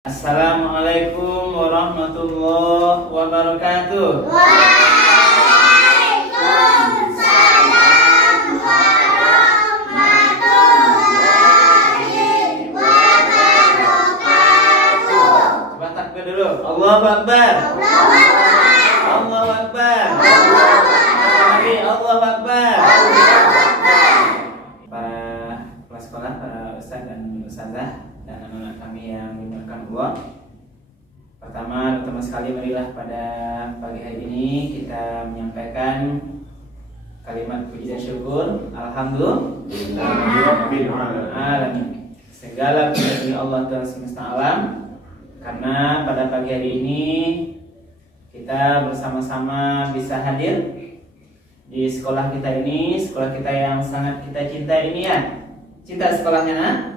Assalamualaikum warahmatullahi wabarakatuh. Waalaikumsalam warahmatullahi wabarakatuh. Coba takbir dulu. Allahu Akbar. Allahu Akbar. Allahu Akbar. Allahu Akbar. Lagi Allahu Akbar. Allahu Akbar. Para kepala sekolah, para ustaz dan ustazah dan anak-anak kami yang dimuliakan Allah. Pertama sekali marilah pada pagi hari ini kita menyampaikan kalimat puji dan syukur. Alhamdulillah. Alamin. Segala puji bagi Allah Tuhan semesta alam, karena pada pagi hari ini kita bersama-sama bisa hadir di sekolah kita ini, sekolah kita yang sangat kita cintai ini ya. Cinta sekolahnya nak?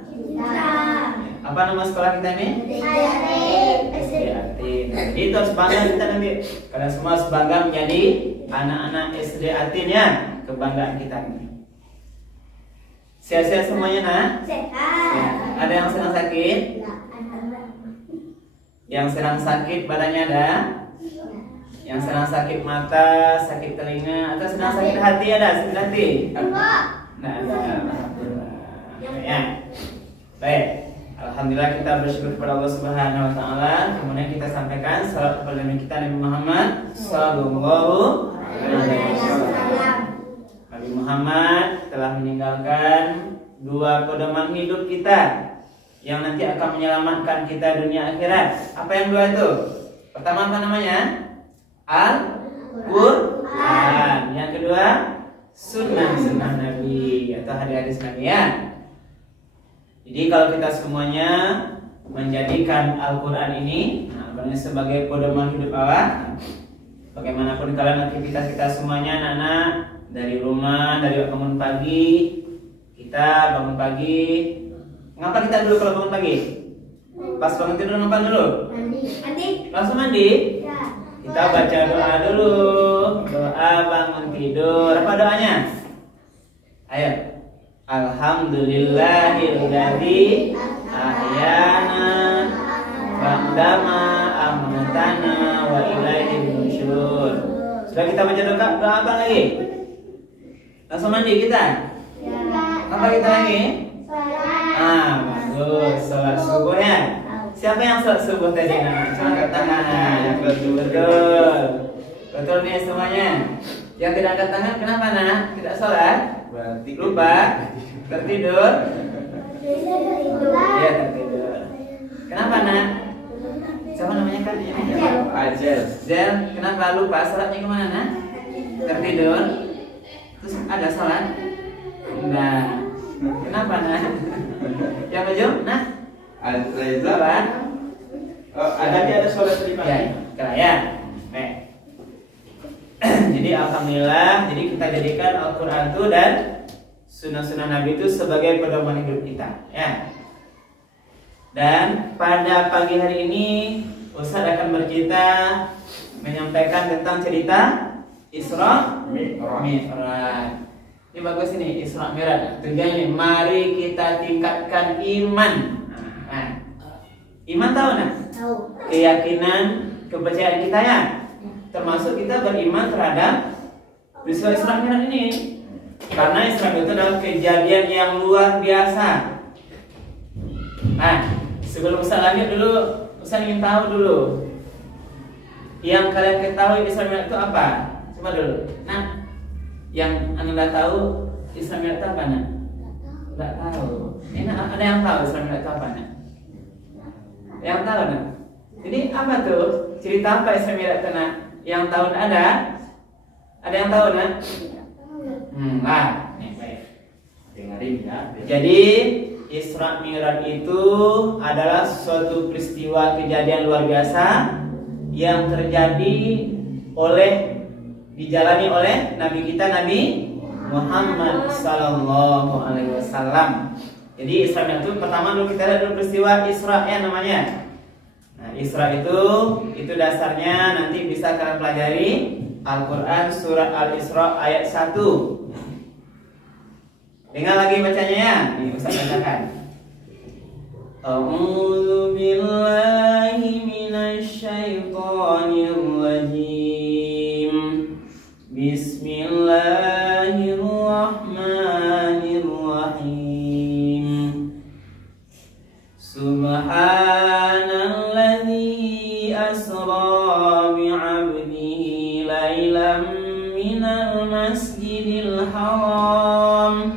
Apa nama sekolah kita ini? SD Atin. Jadi itu harus bangga kita nanti. Kalian semua harus bangga menjadi anak-anak SD Atin ya. Kebanggaan kita ini. Sehat-sehat semuanya nak? Sehat. Ada yang sedang sakit? Yang sedang sakit badannya ada? Yang sedang sakit mata, sakit telinga, atau sedang sakit hati ada? Sakit hati? Nah, ada. Alhamdulillah. Ya. Baik. Alhamdulillah kita bersyukur kepada Allah Subhanahu wa taala. Kemudian kita sampaikan salat kepada Nabi kita Nabi Muhammad sallallahu alaihi wasallam. Nabi Muhammad telah meninggalkan dua pedoman hidup kita yang nanti akan menyelamatkan kita dunia akhirat. Apa yang dua itu? Pertama apa namanya? Al-Quran. Yang kedua sunnah Nabi atau hadis Nabi ya. Jadi kalau kita semuanya menjadikan Al-Quran ini sebagai pedoman hidup Allah, bagaimanapun kalian aktivitas kita semuanya anak-anak, dari rumah, dari bangun pagi, kita bangun pagi, ngapa kita dulu kalau bangun pagi? Pas bangun tidur ngapain dulu? Mandi. Langsung mandi? Ya. Kita baca doa dulu, doa bangun tidur. Apa doanya? Ayo. Alhamdulillahilladzi ahyana ba'dama amatana wa ilaihi nusyur. Sudah kita baca doa apa lagi? Langsung mandi kita? Ya. Apa kita lagi? Bagus, sholat subuh ya. Siapa yang sholat subuh tadi? Coba angkat tangan. Betul nih semuanya. Yang tidak angkat tangan kenapa nak? Tidak sholat? Lupa? Tertidur? Iya tertidur. Kenapa nak? Siapa namanya kan? Ajel. Zel, kenapa lupa? Sholatnya kemana nak? Tertidur? Terus ada sholat? Enggak. Kenapa nak? Yang maju? Nah? Lupa? Ada sholat di pagi. Ya. Jadi alhamdulillah, jadi kita jadikan Al-Quran itu dan sunnah-sunnah Nabi itu sebagai pedoman hidup kita ya. Dan pada pagi hari ini Ustaz akan bercerita menyampaikan tentang cerita Isra Mi'raj. Ini bagus ini Isra Mi'raj. Tujuannya mari kita tingkatkan iman. Iman tahu nak? Tahu. Keyakinan, kepercayaan kita ya. Termasuk kita beriman terhadap peristiwa Isra Mi'raj ini. Karena Isra itu adalah kejadian yang luar biasa. Sebelum Ustaz lanjut dulu, Ustaz ingin tahu dulu yang kalian ketahui Isra Mi'raj itu apa? Coba dulu. Nah, yang Anda tahu Isra Mi'raj itu apa nak? Tidak tahu. Ini ada yang tahu Isra Mi'raj itu apa nak? Yang tahu nak? Jadi apa tuh? Cerita apa Isra Mi'raj itu nak? Yang tahu ada? Ada yang tahu nak? Baik. Dengarin ya. Jadi Isra Mi'raj itu adalah suatu peristiwa kejadian luar biasa yang dijalani oleh Nabi kita Nabi Muhammad sallallahu alaihi wasallam. Jadi Isra Mi'raj itu pertama dulu kita lihat dulu peristiwa Isra ya namanya. Nah, Isra itu dasarnya nanti bisa kalian pelajari Al-Quran surat Al-Isra ayat 1. Dengar lagi bacanya ya. Nih Ustaz bacakan. A'udzu billahi minasy syaithanir rajim. Bismillahirrahmanirrahim. Subhanalladzi asra bi'abdihi lailan minal masjidil haram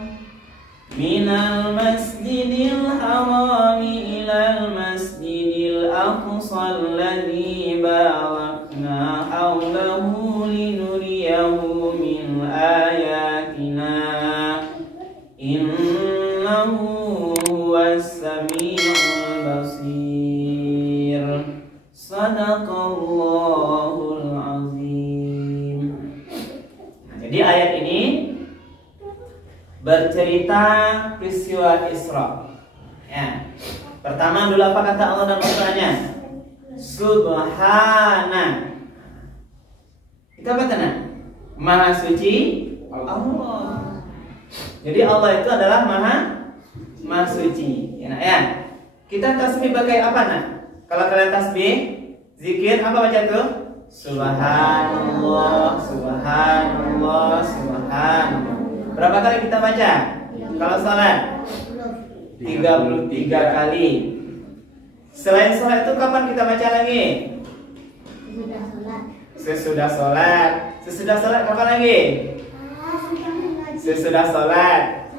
ilal masjidil aqsa alladzi barakna hawlahu linuriyahu min ayatina innahu huwas sami'ul basir. Sadaqallahul azim. Nah, jadi ayat ini bercerita peristiwa Isra. Ya. Pertama dulu apa kata Allah dalam Al-Qur'annya? Subhana. Itu apa tanda? Maha suci Allah. Jadi Allah itu adalah maha suci. Ya, nah, ya. Kita tasbih pakai apa nak? Kalau kalian tasbih, zikir apa baca tuh? Subhanallah, subhanallah, subhanallah. Berapa kali kita baca? Kalau salat 33 kali. Selain salat itu kapan kita baca lagi? Sesudah salat. Sesudah salat kapan lagi? Sesudah salat.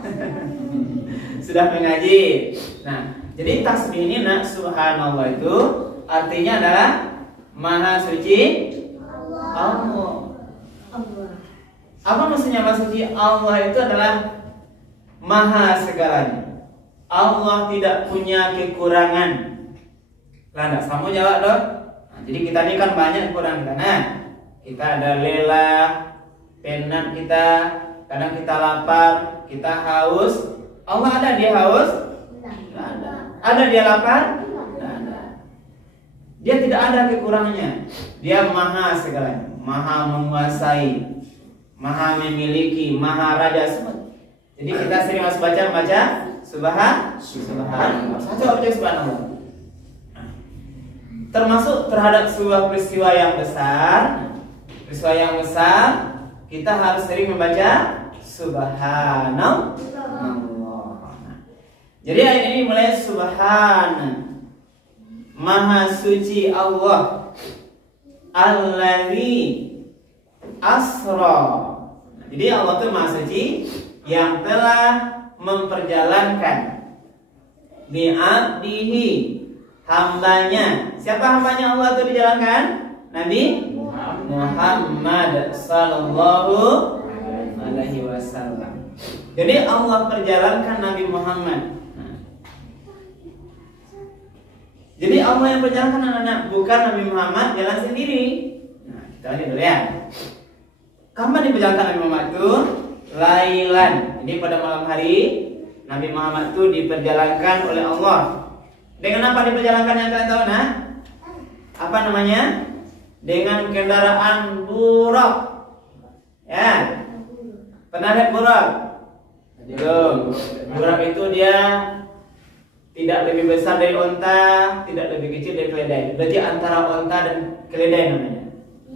Sudah mengaji. Nah, jadi tasbih ini nak subhanallah itu artinya adalah maha suci Allah. Apa maksudnya maha suci Allah? Itu adalah maha segalanya. Allah tidak punya kekurangan. Lah enggak kamu jawab dong. Nah, jadi kita ini kan banyak kekurangan kita. Nah, kita ada lelah, penat kita, kadang kita lapar, kita haus. Allah ada dia haus? Tidak ada. Ada dia lapar? Tidak ada. Dia tidak ada kekurangannya. Dia maha segalanya, maha menguasai, maha memiliki, maha raja semua. Jadi kita sering harus baca subhanallah. Coba baca subhanallah. Termasuk terhadap sebuah peristiwa yang besar, kita harus sering membaca subhanallah. Jadi ayat ini mulai subhana, maha suci Allah, alladzi asra. Jadi Allah itu maha suci yang telah memperjalankan bi'abdihi, hambanya. Siapa hambanya Allah itu dijalankan? Nabi Muhammad sallallahu alaihi wasallam. Jadi Allah perjalankan Nabi Muhammad. Jadi Allah yang perjalankan anak-anak, bukan Nabi Muhammad jalan sendiri. Nah, kita lihat dulu ya. Kapan diperjalankan Nabi Muhammad itu? Lailan. Jadi pada malam hari Nabi Muhammad itu diperjalankan oleh Allah. Dengan apa diperjalankan yang kalian tahu nah? Apa namanya? Dengan kendaraan burak. Ya. Pernah lihat burak? Belum. Burak itu dia tidak lebih besar dari onta, tidak lebih kecil dari keledai. Berarti antara onta dan keledai namanya.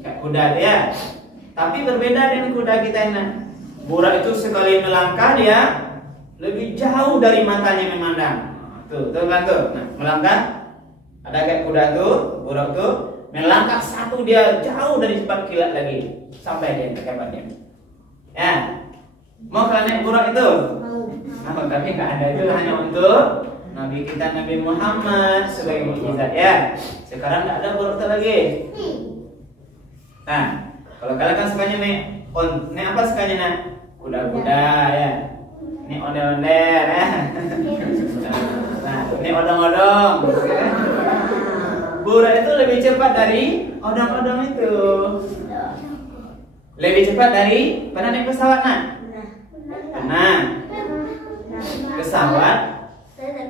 Kayak kuda ya. Tapi berbeda dengan kuda kita ini. Burak itu sekali melangkah dia lebih jauh dari matanya memandang. Tuh kan tuh. Nah, melangkah ada kayak kuda tuh, burak tuh melangkah satu dia jauh dari tempat kilat lagi sampai dia ke tempatnya. Ya. Mau kalian naik burak itu? Mau. Tapi nggak ada, itu hanya untuk Nabi kita Nabi Muhammad sebagai mukjizat ya. Sekarang nggak ada burak itu lagi. Nah, kalau kalian kan sukanya naik apa sukanya nak? Kuda-kuda ya. Ini ondel-ondel ya. Nah, ini odong-odong. Burak itu lebih cepat dari odong-odong itu. Lebih cepat dari pernah naik pesawat nak? Pernah. Pesawat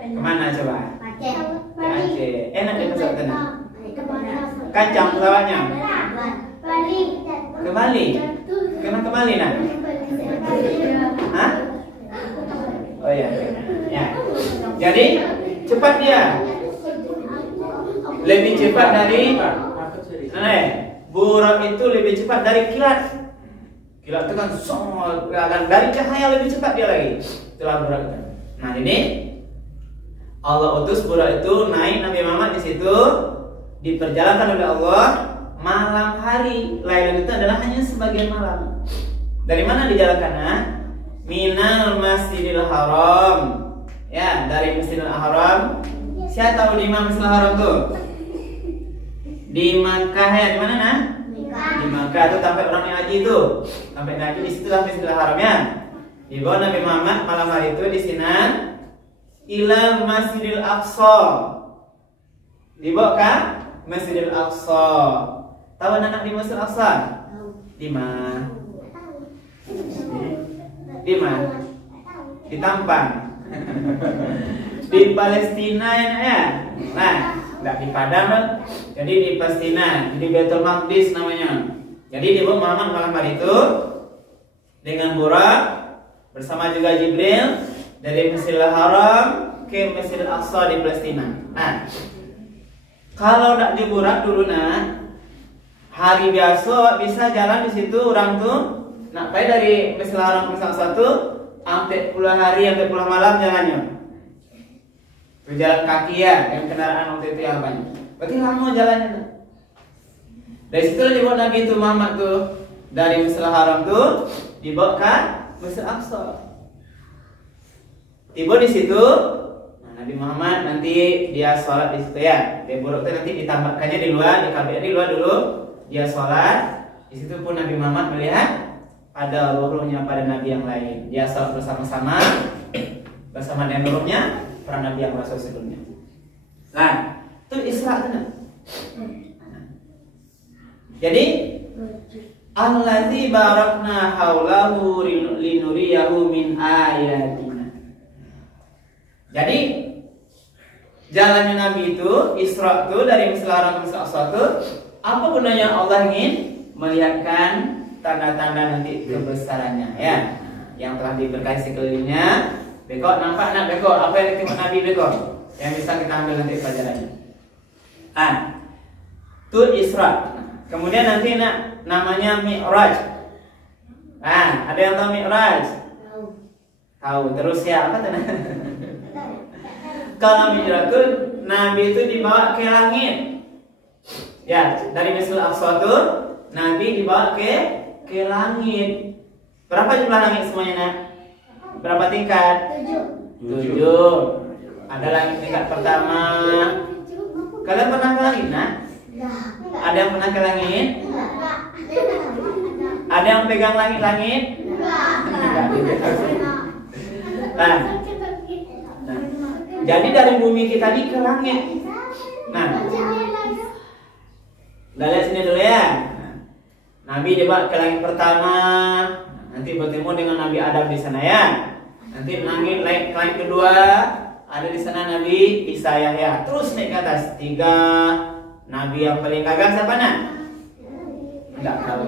kemana coba? Aceh. Enak di pesawat sana. Kacang pesawatnya. Ke Bali. Kenapa ke Bali nak? Hah? Oh ya. Ya. Jadi cepat dia. Lebih cepat dari burak itu lebih cepat dari kilat. Kilat itu kan dari cahaya lebih cepat dia lagi. Itulah burak. Nah ini Allah utus burak itu naik Nabi Muhammad di situ, diperjalankan oleh Allah malam hari. Lailan itu adalah hanya sebagian malam. Dari mana dijalankannya? Minal Masjidil Haram. Ya, dari Masjidil Haram. Siapa tahu di mana Masjidil Haram tuh? Di Makkah ya, di mana nah? Di Makkah tuh sampai orang yang haji itu. Sampai haji di situ lah Masjidil Haram ya. Dibawa Nabi Muhammad malam hari itu di sini ilal Masjidil Aqsa. Dibawa ke Masjidil Aqsa. Tahu anak di Masjidil Aqsa? Di mana? Di mana? Di Tampang. Di Palestina ya. Nah, enggak di Padang kan? Jadi di Palestina, di Baitul Maqdis namanya. Jadi dibawa Muhammad malam hari itu dengan burak bersama juga Jibril dari Masjidil Haram ke Masjidil Aqsa di Palestina. Nah, kalau tidak diburak dulu hari biasa bisa jalan di situ orang tuh nak pergi dari Masjidil Haram ke Masjidil Aqsa tuh sampai puluh hari sampai puluh malam jalannya. Berjalan kaki ya, yang kendaraan waktu itu yang banyak. Berarti lama jalannya. Dari situ dibawa Nabi itu Muhammad tuh dari Masjidil Haram tuh dibawa ke Masjidil Aqsa. Tiba di situ, Nabi Muhammad nanti dia sholat di situ ya. Dia buruk itu nanti ditambahkannya di luar, di KBR di luar dulu. Dia sholat. Di situ pun Nabi Muhammad melihat ada ruhnya pada Nabi yang lain. Dia sholat bersama-sama bersama dengan ruhnya para Nabi yang rasul sebelumnya. Nah, itu Isra kan? Jadi allazi barakna haulahu linuriyahu min ayatina. Jadi jalannya Nabi itu Isra itu dari Masjidil Haram ke Masjidil Aqsa itu apa gunanya? Allah ingin melihatkan tanda-tanda nanti kebesarannya ya, yang telah diberkahi sekelilingnya. Beko nampak nak beko apa yang ditengok Nabi beko yang bisa kita ambil nanti pelajarannya. Itu Isra. Kemudian nanti namanya Mi'raj. Ada yang tahu Mi'raj? Tahu. Terus ya apa tuh? Kalau Mi'raj itu Nabi itu dibawa ke langit. Ya, dari Masjidil Aqsa itu Nabi dibawa ke langit. Berapa jumlah langit semuanya nak? Berapa tingkat? 7. Ada langit tingkat pertama. Kalian pernah ke langit nak? Ada yang pernah ke langit? Ada yang pegang langit-langit? Nah, jadi dari bumi kita ini ke langit. Nah, udah lihat sini dulu ya. Nabi dibawa ke langit pertama, nanti bertemu dengan Nabi Adam di sana ya. Nanti langit kedua, ada di sana Nabi Isa Yahya. Terus naik ke atas 3. Nabi yang paling gagah siapa nak? Enggak tahu.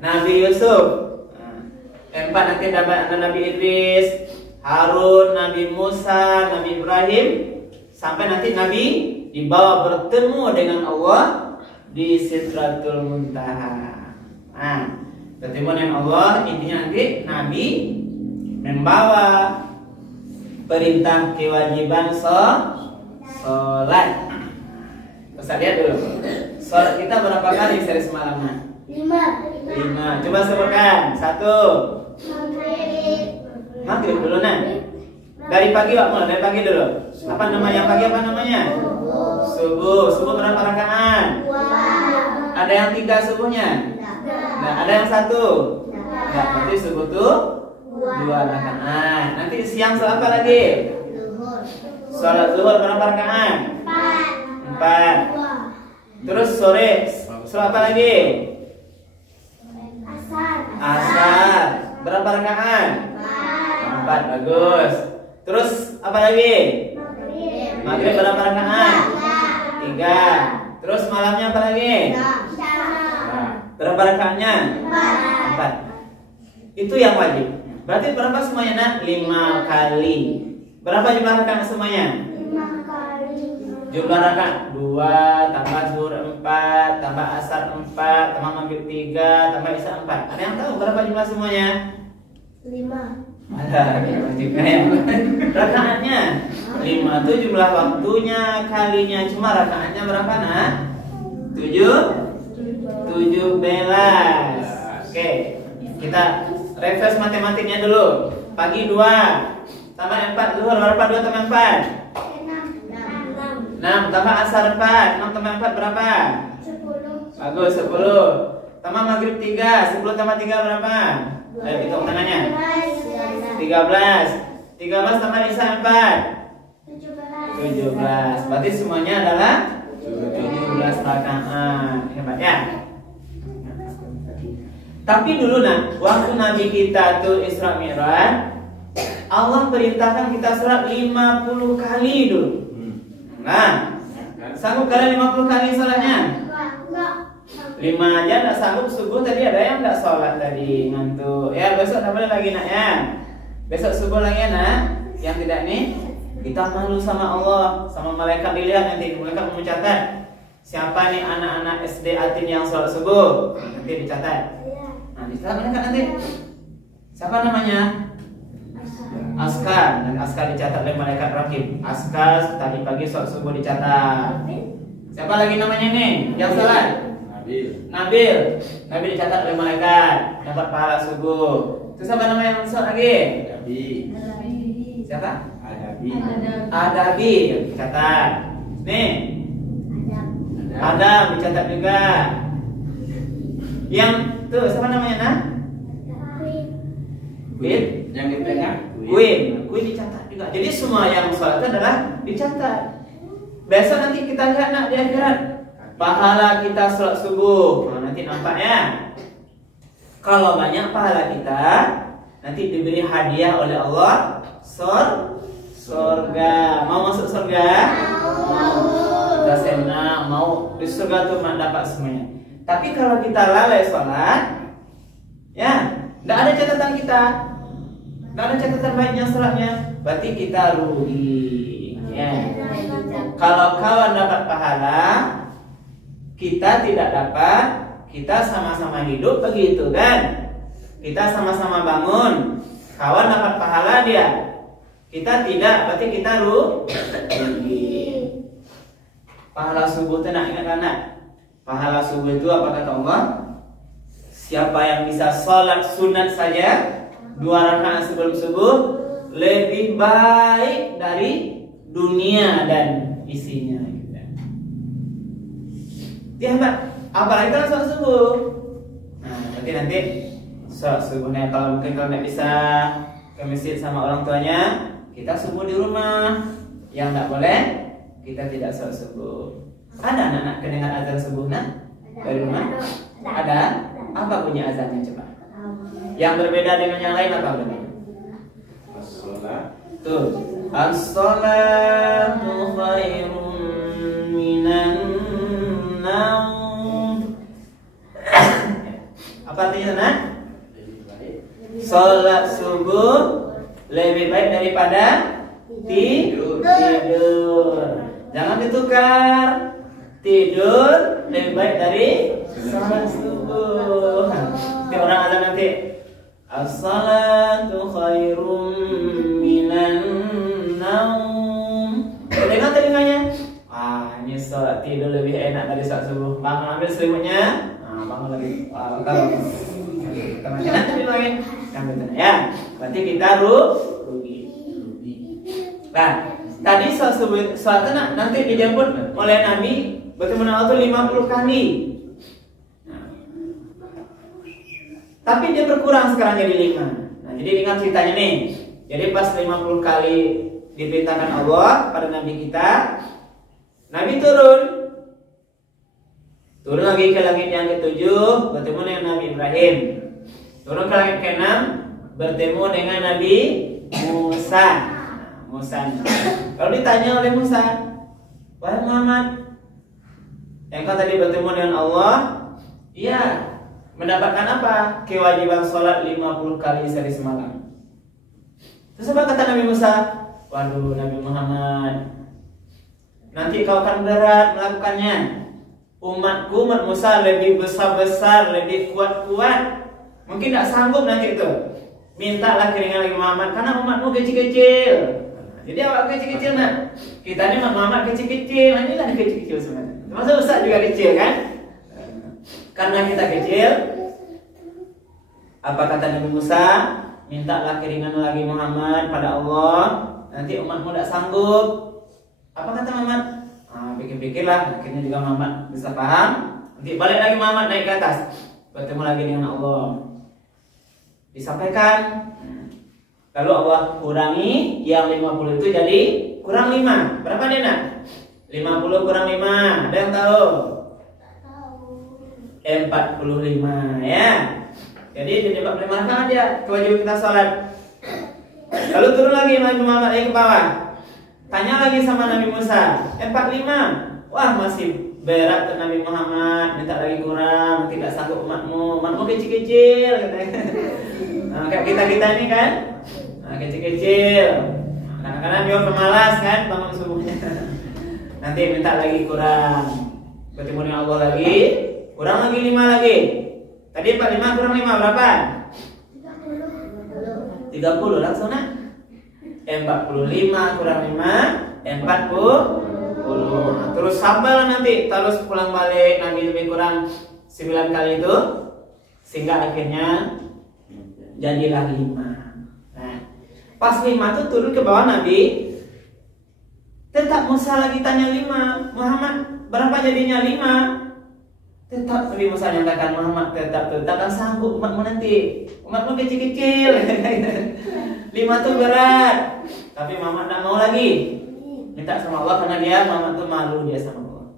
Nabi Yusuf. 4 nanti ada Nabi Idris, Harun, Nabi Musa, Nabi Ibrahim, sampai nanti Nabi dibawa bertemu dengan Allah di Sidratul Muntaha. Bertemu dengan Allah, intinya nanti Nabi membawa perintah kewajiban sholat. Ustaz lihat dulu. Sholat kita berapa kali sehari semalam? 5. Coba sebutkan. 1. Maghrib dulu nah. Dari pagi Pak Mul, dari pagi dulu. Apa namanya pagi? Apa namanya? Subuh. Subuh berapa rakaat? 2. Ada yang 3 subuhnya? Nah, ada yang 1? Nah, berarti subuh tuh 2 rakaat. Nanti siang sholat apa lagi? Sholat zuhur berapa rakaat? 4. Terus sore sholat apa lagi? Asar. Berapa rakaat? 4. Bagus. Terus apa lagi? Maghrib berapa rakaat? 3. Terus malamnya apa lagi? Berapa rakaatnya? 4. Itu yang wajib. Berarti berapa semuanya nak? 5 kali. Berapa jumlah rakaat semuanya? 5 Jumlah rakaat 2 tambah zuhur 4 tambah asar 4 tambah maghrib 3 tambah isya 4. Ada yang tahu berapa jumlah semuanya? 5. Ada juga ya. Rakaatnya 5 itu jumlah waktunya kalinya, cuma rakaatnya berapa nak? 17. Oke, kita reverse matematiknya dulu. Pagi 2 tambah 4 zuhur berapa? 2 tambah 4 6 tambah asar 4 6 tambah 4 berapa? 10. Bagus, 10 tambah maghrib 3 10 tambah 3 berapa? Ayo hitung tangannya. 13 tambah isya 4 17. Berarti semuanya adalah 17 rakaat. Hebat ya. Tapi dulu nak, waktu Nabi kita tuh Isra Mi'raj, Allah perintahkan kita sholat 50 kali dulu. Nah, sanggup kalian 50 kali sholatnya? 5 aja nggak sanggup. Subuh tadi ada yang nggak sholat tadi, ngantuk. Ya besok tak boleh lagi nak ya. Besok subuh lagi ya nak. Yang tidak nih, kita malu sama Allah, sama malaikat. Dilihat nanti malaikat mau mencatat siapa nih anak-anak SD Atin yang sholat subuh. Nanti dicatat. Nah dicatat malaikat nanti. Siapa namanya? Askar. Dan Askar dicatat oleh malaikat rakib. Askar tadi pagi sholat subuh dicatat. Siapa lagi namanya nih yang sholat? Nabil dicatat oleh malaikat, dapat pahala subuh. Terus siapa nama yang sholat lagi? Siapa? Adabi dicatat. Nih Adam dicatat juga. Yang tuh siapa namanya nak? Win. Yang di tengah Win dicatat juga. Jadi semua yang sholat itu adalah dicatat. Besok nanti kita lihat nak di akhirat pahala kita sholat subuh. Nah, nanti nampak ya. Kalau banyak pahala kita, nanti diberi hadiah oleh Allah surga. Mau masuk surga? Mau. Kita senang mau di surga tuh dapat semuanya. Tapi kalau kita lalai sholat, ya, tidak ada catatan kita, tidak ada catatan baiknya sholatnya, berarti kita rugi. Ya. Kalau kawan dapat pahala, kita tidak dapat, kita sama-sama hidup begitu kan? Kita sama-sama bangun, kawan dapat pahala dia, kita tidak, berarti kita rugi. Pahala subuh itu nak ingat anak. Pahala subuh itu apa kata Allah? Siapa yang bisa sholat sunat saja 2 rakaat sebelum subuh, lebih baik dari dunia dan isinya. Ya mbak, apalagi kalau sholat subuh. Nah, nanti sholat subuhnya kalau mungkin kalau nggak bisa ke masjid sama orang tuanya, kita subuh di rumah. Yang nggak boleh, kita tidak sholat subuh. Ada anak-anak kedengar azan subuh nak dari rumah? Ada? Apa bunyi azannya coba? Yang berbeda dengan yang lain apa bunyi? Tuh, as-salatu khairun minan naum. Apa artinya nak? Salat subuh lebih baik daripada tidur. Jangan ditukar. Tidur lebih baik dari salat subuh. Nanti orang azan nanti as-salatu khairum minan naum. Dengar telinganya. Ini salat tidur lebih enak dari salat subuh. Bangun ambil selimutnya. Nah, bangun lagi. Kalau kita nanti lagi. Ya, berarti kita rugi. Nah, tadi salat subuh, salat nanti dijemput oleh Nabi bertemu dengan Allah 50 kali. Nah, tapi dia berkurang sekarang jadi 5. Nah, jadi ingat ceritanya nih. Jadi pas 50 kali diperintahkan Allah pada Nabi kita, Nabi turun lagi ke langit yang ke-7, bertemu dengan Nabi Ibrahim. Turun ke langit ke-6, bertemu dengan Nabi Musa. Kalau ditanya oleh Musa, wahai Muhammad, yang kau tadi bertemu dengan Allah, iya, mendapatkan apa? Kewajiban sholat 50 kali sehari semalam. Terus apa kata Nabi Musa? Waduh Nabi Muhammad, nanti kau akan berat melakukannya. Umatku, umat Musa lebih besar-besar, lebih kuat-kuat. Mungkin tidak sanggup nanti itu. Mintalah keringan lagi Muhammad karena umatmu kecil-kecil. Jadi awak kecil-kecil nak. Kita ini umat Muhammad kecil-kecil, ini kan kecil-kecil sebenarnya. Masa besar juga kecil kan? Karena kita kecil, apa kata Nabi Musa? Mintalah keringan lagi Muhammad pada Allah. Nanti umatmu tidak sanggup. Apa kata Muhammad? Pikir-pikirlah. Akhirnya juga Muhammad bisa paham. Nanti balik lagi Muhammad naik ke atas, bertemu lagi dengan Allah. Disampaikan. Lalu Allah kurangi yang 50 itu jadi kurang 5. Berapa dia nak? 50 kurang 5. Ada yang tahu? 45 ya. Jadi 45 kan dia kewajiban kita sholat. Lalu turun lagi Nabi Muhammad ke bawah. Tanya lagi sama Nabi Musa, 45. Wah masih berat tuh Nabi Muhammad, minta lagi kurang, tidak sanggup umatmu kecil-kecil katanya. Nah, kayak kita ini kan, kecil-kecil. Kadang-kadang juga pemalas kan bangun subuhnya. Nanti minta lagi kurang, bertemu dengan Allah lagi, kurang lagi 5 lagi. Tadi 45 kurang 5 berapa? 30 langsung nak. 45 kurang 5 40. Terus sabarlah nanti terus pulang balik Nabi lebih kurang 9 kali itu sehingga akhirnya jadilah 5. Nah, pas 5 itu turun ke bawah Nabi. Tetap Musa lagi tanya 5. Muhammad berapa jadinya 5? Tetap Nabi Musa nyatakan Muhammad tetap kan sanggup umatmu nanti. Umatmu kecil-kecil. 5 tuh berat. Tapi Muhammad tidak mau lagi. Minta sama Allah karena dia Muhammad tuh malu dia sama Allah.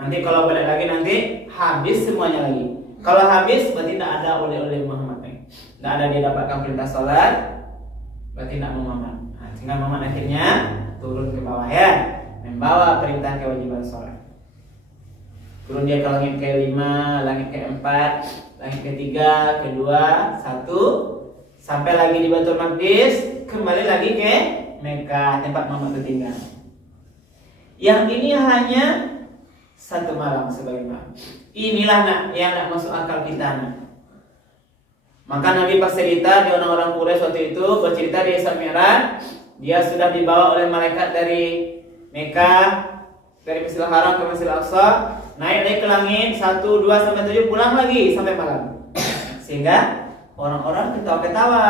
Nanti kalau balik lagi nanti habis semuanya lagi. Kalau habis berarti tidak ada oleh-oleh Muhammad nih. Tidak ada dia dapatkan perintah sholat. Berarti tidak mau Muhammad. Nah, sehingga Muhammad akhirnya turun ke bawah ya, membawa perintah kewajiban sholat. Turun dia ke langit ke-5, langit ke-4, langit ke-3, ke-2, 1, sampai lagi di Baitul Maqdis, kembali lagi ke Mekah tempat Muhammad tinggal. Yang ini hanya 1 malam sebagai malam. Inilah nak yang nak masuk akal kita nak. Maka Nabi pas cerita di orang-orang Quraisy waktu itu bercerita di Isra Mi'raj, dia sudah dibawa oleh malaikat dari Mekah, dari Masjidil Haram ke Masjidil Aqsa, naik ke langit 1, 2 sampai 7, pulang lagi sampai malam. Sehingga orang-orang ketawa-ketawa.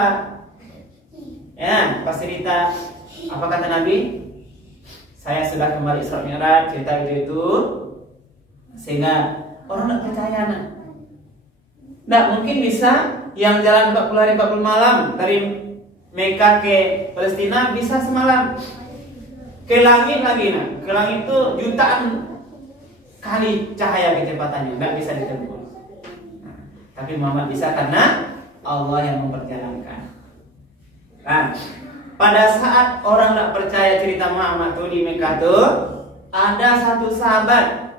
Ya, pas cerita apa kata Nabi? Saya sudah kembali Isra Mi'raj, cerita itu. Sehingga orang tidak percaya nak. Tidak mungkin bisa yang jalan 40 hari 40 malam dari Mekah ke Palestina bisa semalam. Ke langit lagi nak. Ke langit itu jutaan kali cahaya kecepatannya, tidak bisa ditempuh. Nah, tapi Muhammad bisa karena Allah yang memperjalankan. Nah, pada saat orang tidak percaya cerita Muhammad tuh di Mekah tuh, ada satu sahabat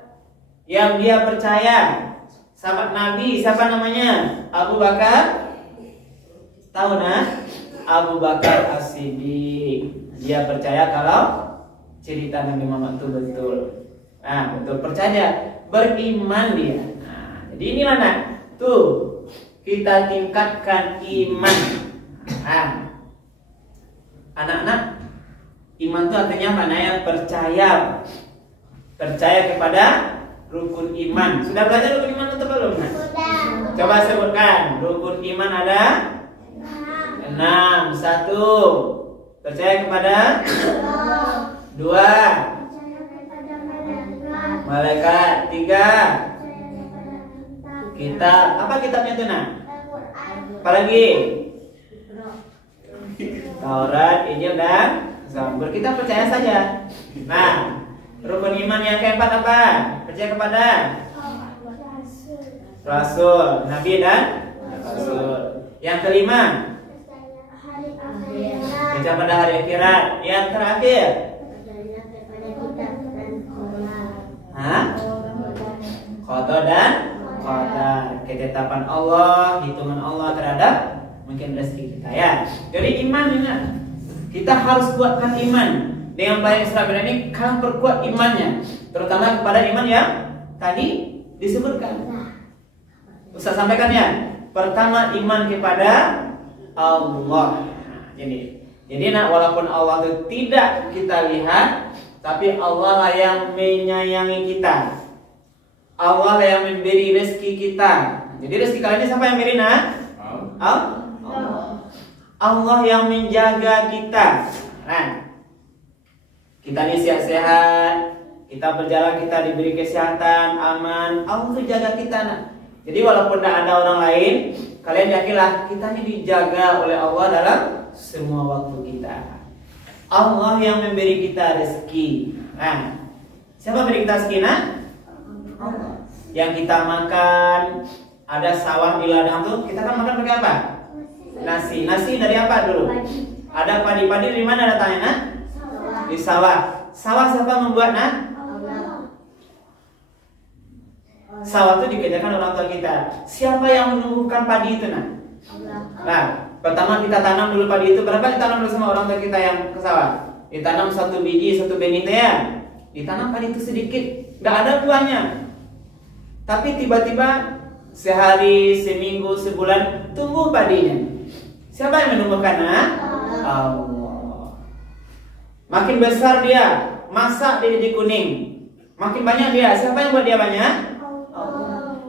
yang dia percaya, sahabat Nabi, siapa namanya? Abu Bakar. Tahu nah? Abu Bakar As-Siddiq. Dia percaya kalau cerita Nabi Muhammad itu betul. Nah, betul percaya, beriman dia. Nah, jadi inilah nak, tuh kita tingkatkan iman. Nah, anak-anak, iman itu artinya mana yang percaya, percaya kepada rukun iman. Sudah belajar rukun iman itu belum? Nah? Coba sebutkan rukun iman ada 6. 1, percaya kepada 2, malaikat. 3, kitab. Apa kitabnya itu nak? Apa lagi? Taurat, Injil dan Zabur. Kita percaya saja. Nah, rukun iman yang keempat apa? Percaya kepada Rasul, Nabi dan Rasul. Yang kelima, percaya pada hari akhirat. Yang terakhir, qada dan qadar, ketetapan Allah, hitungan Allah terhadap mungkin rezeki kita ya. Jadi iman ingat, kita harus kuatkan iman. dengan pelayan Israel ini kalian perkuat imannya, terutama kepada iman yang tadi disebutkan. Ustaz sampaikan ya. Pertama iman kepada Allah. Jadi walaupun Allah itu tidak kita lihat, tapi Allah lah yang menyayangi kita. Allah lah yang memberi rezeki kita. Jadi rezeki kalian ini siapa yang beri Allah yang menjaga kita. Nah, kita ini sehat-sehat, kita berjalan, kita diberi kesehatan, aman. Allah tuh jaga kita, nah. Jadi walaupun tidak ada orang lain, kalian yakinlah kita ini dijaga oleh Allah dalam semua waktu kita. Allah yang memberi kita rezeki. Nah, siapa beri kita rezeki? Allah. Yang kita makan, ada sawah di ladang tuh, kita kan makan pakai apa? Nasi. Nasi dari apa dulu? Ada padi-padi dari mana datangnya? Di sawah. Sawah siapa membuat? Sawah itu dikerjakan orang tua kita. Siapa yang menumbuhkan padi itu? Nah, pertama kita tanam dulu padi itu. Berapa ditanam dulu sama orang tua kita yang ke sawah? Ditanam 1 biji, 1 benih ya. Ditanam padi itu sedikit, nggak ada buahnya. Tapi tiba-tiba sehari, seminggu, sebulan tumbuh padinya. Siapa yang menumbuhkan? Allah. Makin besar dia, masak dia jadi kuning. Makin banyak dia, siapa yang buat dia banyak?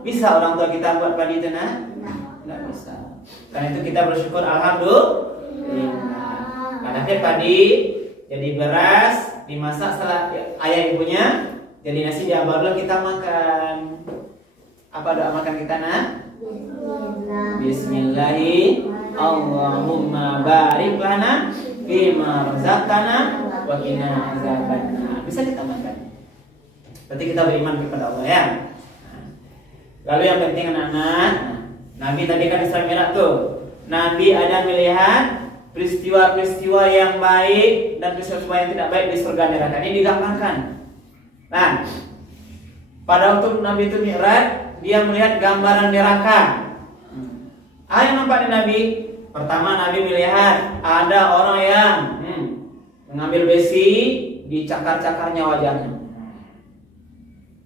Bisa orang tua kita buat padi itu? Nggak bisa. Karena itu kita bersyukur alhamdulillah. Karena padi jadi beras, dimasak setelah ayah ibunya, jadi nasi dia baru kita makan. Apa doa makan kita Bismillahirrahmanirrahim. Allahumma barik lana bima razaqtana wa qina azabannar. Bisa ditambahkan. Berarti kita beriman kepada Allah ya. Lalu yang penting anak-anak, Nabi tadi kan Isra Mi'raj tuh. Nabi ada melihat peristiwa-peristiwa yang baik dan peristiwa yang tidak baik di surga neraka. Ini digambarkan. Nah, pada waktu Nabi itu Mi'raj, dia melihat gambaran neraka. Apa yang nampak di Nabi? Pertama Nabi melihat ada orang yang mengambil besi, dicakar-cakarnya wajahnya.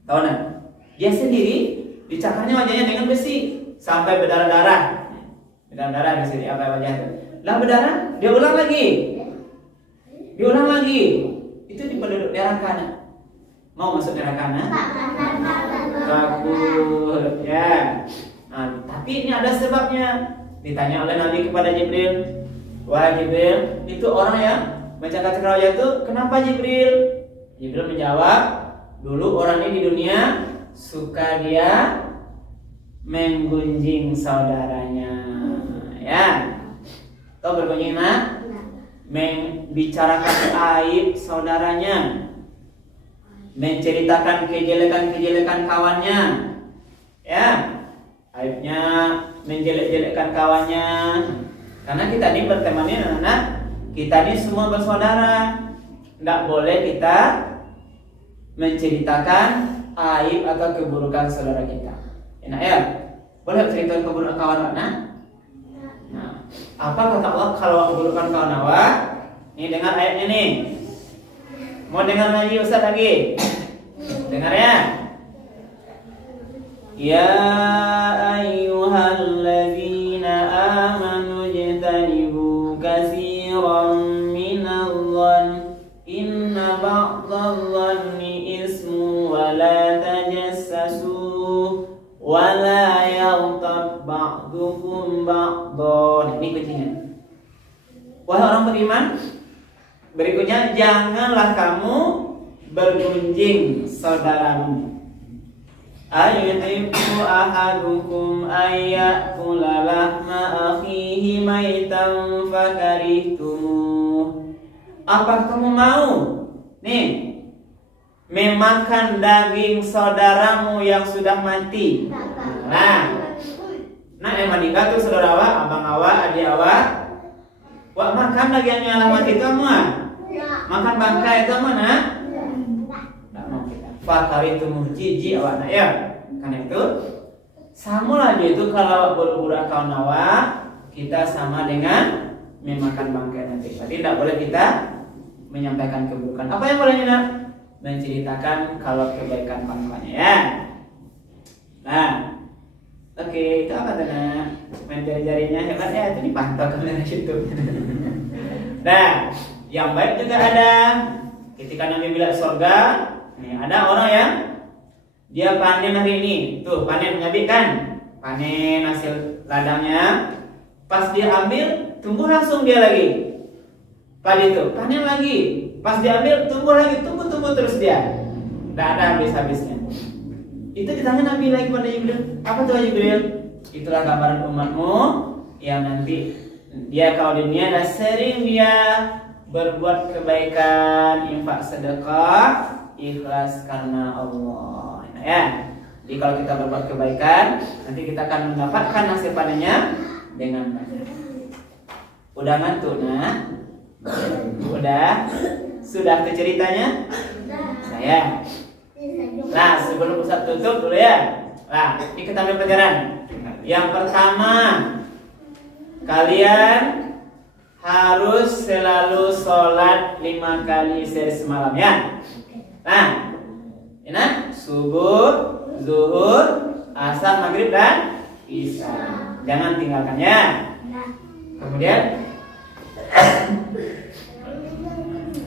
Tahu nggak? Dia sendiri dicakarnya wajahnya dengan besi sampai berdarah-darah. Berdarah-darah di sini apa wajah itu? Lah berdarah, dia ulang lagi. Diulang lagi. Itu di penduduk neraka. Mau masuk neraka? Takut ya. Nah, tapi ini ada sebabnya. Ditanya oleh Nabi kepada Jibril, wahai Jibril, itu orang yang mencakar-cakar wajah itu kenapa Jibril? Jibril menjawab, dulu orang ini di dunia suka dia menggunjing saudaranya, ya. Tahu bergunjing membicarakan aib saudaranya, menceritakan kejelekan-kejelekan kawannya, ya. Aibnya, menjelek-jelekkan kawannya. Karena kita ini berteman ini anak-anak, kita ini semua bersaudara. Tidak boleh kita menceritakan aib atau keburukan saudara kita. Enak ya? Boleh cerita keburukan kawan mana? Nah, apa kata Allah kalau keburukan kawan awak? Ini dengar ayatnya nih. Mau dengar lagi Ustaz lagi? Dengar ya. Ya ayyuhalladzina amanu jtanibu katsiran minadh-dhann inna ba'dadh-dhanni ismu wa la tajassasu wa la yaghtab ba'dukum ba'dhan. Ini kuncinya. Wahai orang beriman, berikutnya janganlah kamu bergunjing saudaramu. Ayuhibbu ahadukum ayyakula lahma akhihi maitan fakarihtumuh. Apa kamu mau nih memakan daging saudaramu yang sudah mati? Nah yang meninggal tuh saudara awak, abang awak, adik awak. Wak makan dagingnya yang mati itu semua. Makan bangkai itu mana? Fakari itu jijik awak nak ya. Karena itu samalah dia itu kalau berburu kawan awak, kita sama dengan memakan bangkai nanti. Jadi tidak boleh kita menyampaikan keburukan. Apa yang bolehnya nak? Menceritakan kalau kebaikan kawannya ya. Nah, oke, itu apa tuh nak? Main jari-jarinya hebat ya, itu dipantau kamera YouTube. Nah, yang baik juga ada. Ketika Nabi bilang surga, nih ada orang yang dia panen hari ini, tuh panen menyabit kan, panen hasil ladangnya. Pas dia ambil, tumbuh langsung dia lagi. Padi itu panen lagi, pas diambil tumbuh lagi, tumbuh terus dia. Tidak ada habis-habisnya. Itu ditanya Nabi lagi pada Jibril, apa tuh Jibril? Itulah gambaran umatmu yang nanti dia kalau di dunia dah sering dia berbuat kebaikan, infak sedekah, ikhlas karena Allah. Nah, ya. Jadi kalau kita berbuat kebaikan, nanti kita akan mendapatkan hasil padanya dengan baik. Udah ngantuk nak? Udah? Sudah tuh ceritanya? Nah ya. Nah sebelum Ustaz tutup dulu ya. Nah ini kita ambil pelajaran. Yang pertama, kalian harus selalu sholat 5 kali sehari semalam ya. Nah, ini subuh, zuhur, asar, maghrib dan isya. Jangan tinggalkannya. Kemudian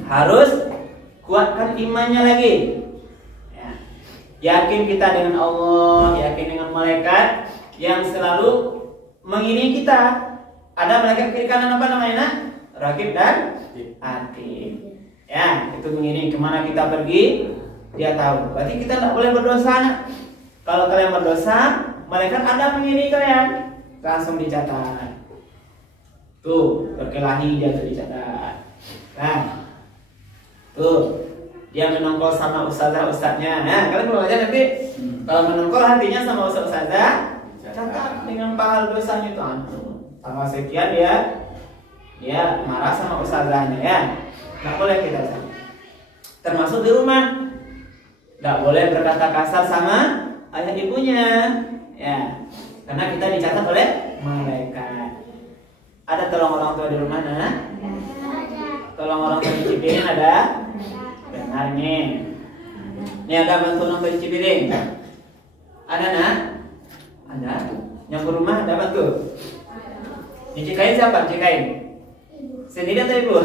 harus kuatkan imannya lagi ya. Yakin kita dengan Allah, yakin dengan malaikat yang selalu mengiringi kita. Ada malaikat kiri kanan apa namanya? Raqib dan Atid. Ya, itu mengiringi kemana kita pergi, dia tahu. Berarti kita tidak boleh berdosa nak. Kalau kalian berdosa, malaikat ada mengiringi kalian, langsung dicatat. Tuh, berkelahi dia tuh dicatat. Nah, tuh dia menongkol sama ustazah-ustaznya. Nah, kalian kalau aja nanti kalau menongkol hatinya sama ustazah, catat dengan pahala dosanya itu. Sama sekian dia marah sama ustazahnya ya. Nggak boleh kita catat. Termasuk di rumah, nggak boleh berkata kasar sama ayah ibunya, ya. Karena kita dicatat oleh malaikat. Ada tolong orang tua di rumah nak? Tolong orang tua di Cipiring ada? Benar nih. Ini ada bantu orang tua di Cipiring? Ada nak? Ada. Yang ke rumah ada bantu? Ini Cikain siapa? Cikain? Sendiri atau ibu?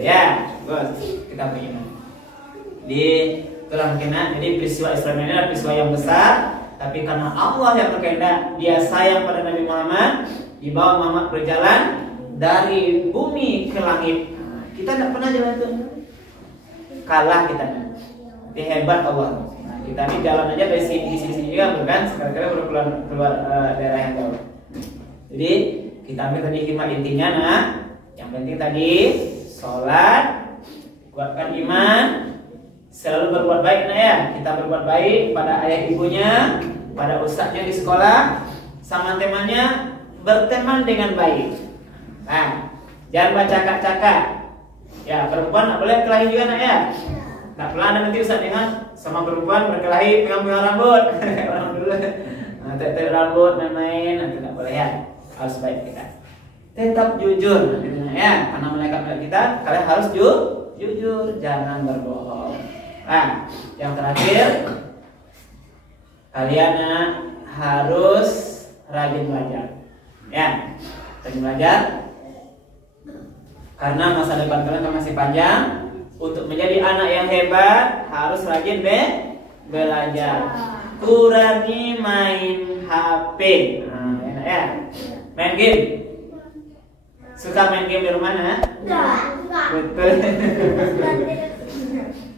Ya, bos. Kita begini. Di tulang kena. Jadi peristiwa Isra ini adalah peristiwa yang besar. Tapi karena Allah yang berkehendak, Dia sayang pada Nabi Muhammad. Dibawa Muhammad berjalan dari bumi ke langit. Kita tidak pernah jalan itu. Kalah kita. Tapi hebat Allah. Nah, kita ini jalan aja dari sini juga bukan. Sekali-kali baru keluar daerah yang jauh. Jadi kita ambil tadi hikmah intinya nah. Yang penting tadi sholat, kuatkan iman, selalu berbuat baik nah ya. Kita berbuat baik pada ayah ibunya, pada ustadznya di sekolah, sama temannya. Berteman dengan baik. Nah, jangan bercakap-cakap. Ya, perempuan tak boleh kelahi juga nak ya. Tak pernah ada nanti Ustaz dengar sama perempuan berkelahi pegang-pegang rambut. Orang dulu. Nah, tek-tek rambut main-main nanti tak boleh ya. Harus baik kita. Tetap jujur ya, karena malaikat kita kalian harus jujur, jangan berbohong. Nah, yang terakhir kalian harus rajin belajar. Ya, rajin belajar karena masa depan kalian masih panjang. Untuk menjadi anak yang hebat harus rajin belajar. Kurangi main HP. Nah, enak ya. Main game. Suka main game di rumah nah? Betul.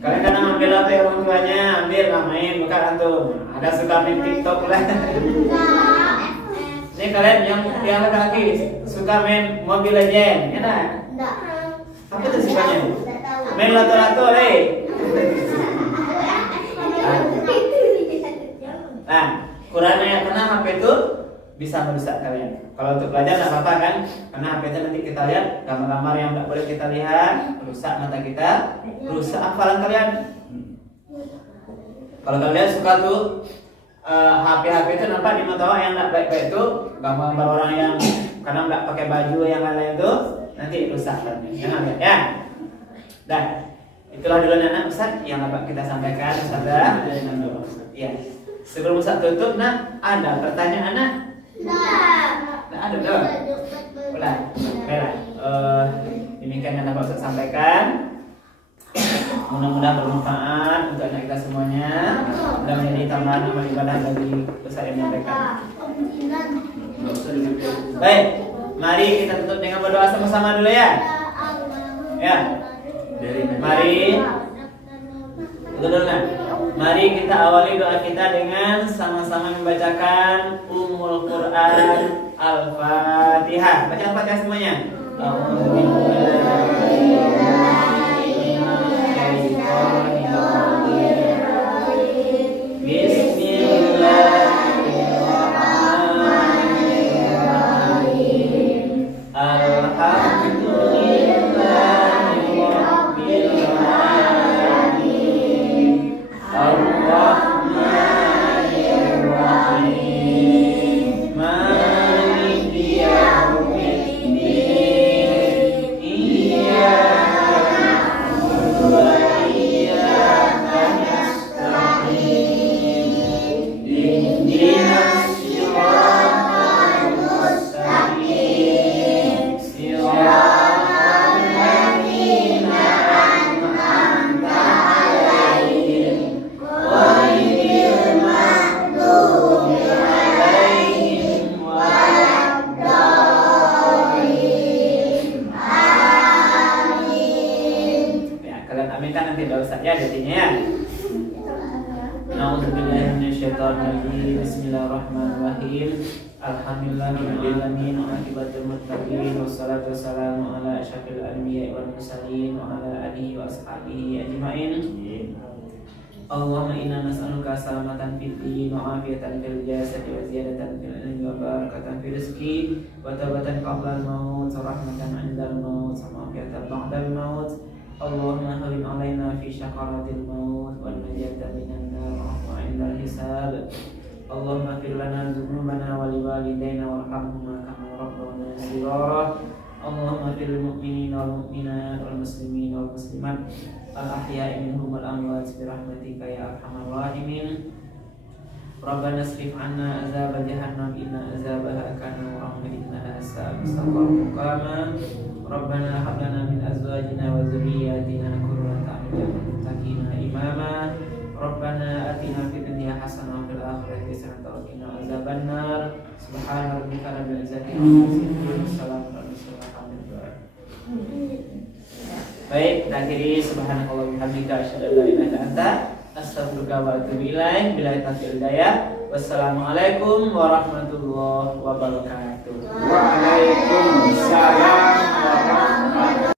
Kalian kadang ambil HP orang tuanya, ambil lah main, bukan antum. Ada suka main TikTok lah. Ini kalian yang laki-laki suka main Mobile Legends, ya tak? Enggak. Apa tuh sukanya? Main lato-lato, Nah, kurangnya karena HP itu bisa merusak kalian. Kalau untuk belajar nggak apa-apa kan? Karena HP itu nanti kita lihat gambar-gambar yang nggak boleh kita lihat, rusak mata kita, rusak hafalan kalian. Kalau kalian suka tuh HP itu nampak di mata orang yang nggak baik-baik itu gambar-gambar orang yang kadang nggak pakai baju yang lain itu nanti rusak kan? Jangan ya. Dah, itulah dulu anak Ustaz yang dapat kita sampaikan Ustazah. Ya. Sebelum Ustaz tutup, nak ada pertanyaan nak? Nah, ada dong. Udah. Baiklah. Demikian yang dapat Ustaz sampaikan. Mudah-mudahan bermanfaat untuk anak kita semuanya dan menjadi tambahan amal ibadah bagi Ustaz yang menyampaikan. Baik, mari kita tutup dengan berdoa sama-sama dulu ya. Ya. Mari. Betul kan? Mari kita awali doa kita dengan sama-sama membacakan Ummul Quran Al-Fatihah. Baca Al-Fatihah semuanya. Bismillahirrahmanirrahim. Alhamdulillahirrahmanirrahim. Akibatul muttaqin. Wassalatu wassalamu ala asyrafil anbiya'i wal mursalin wa ala alihi wa ashabihi ajma'in. Allahumma inna nas'aluka salamatan fid din wa afiyatan fil jasadi wa ziyadatan fil ilmi wa barakatan fil rizqi wa tawbatan qabla al-maut wa rahmatan 'indal maut wa afiyatan ba'dal maut. Allahumma halim alaina fi syakaratil maut wa najatan minan nar wa 'indal hisab. Allahumma fir lana dzunubana wa liwalidayna warhamhuma kama rabbana shighara. Allahumma fil mu'minina wal mu'minat wal muslimina wal muslimat al ahya'i minhum wal amwat bi rahmatika ya arhamar rahimin. Rabbana asrif 'anna azab jahannam inna azabaha kana gharaman innaha sa'at mustaqarran muqama. Rabbana hab lana min azwajina wa dzurriyyatina qurrata a'yun waj'alna imama. Rabbana atina fid dunya hasanah wa fil akhirati hasanah wa qina azabannar. Subhana rabbika rabbil izzati amma yasifun. Wassalamu ala mursalin. Baik, akhiri subhanallahi wa bihamdika asyhadu an la ilaha illa anta astaghfiruka wa atubu ilaik. Billahi taufiq wal hidayah. Wassalamualaikum warahmatullahi wabarakatuh. Waalaikumsalam warahmatullahi wabarakatuh.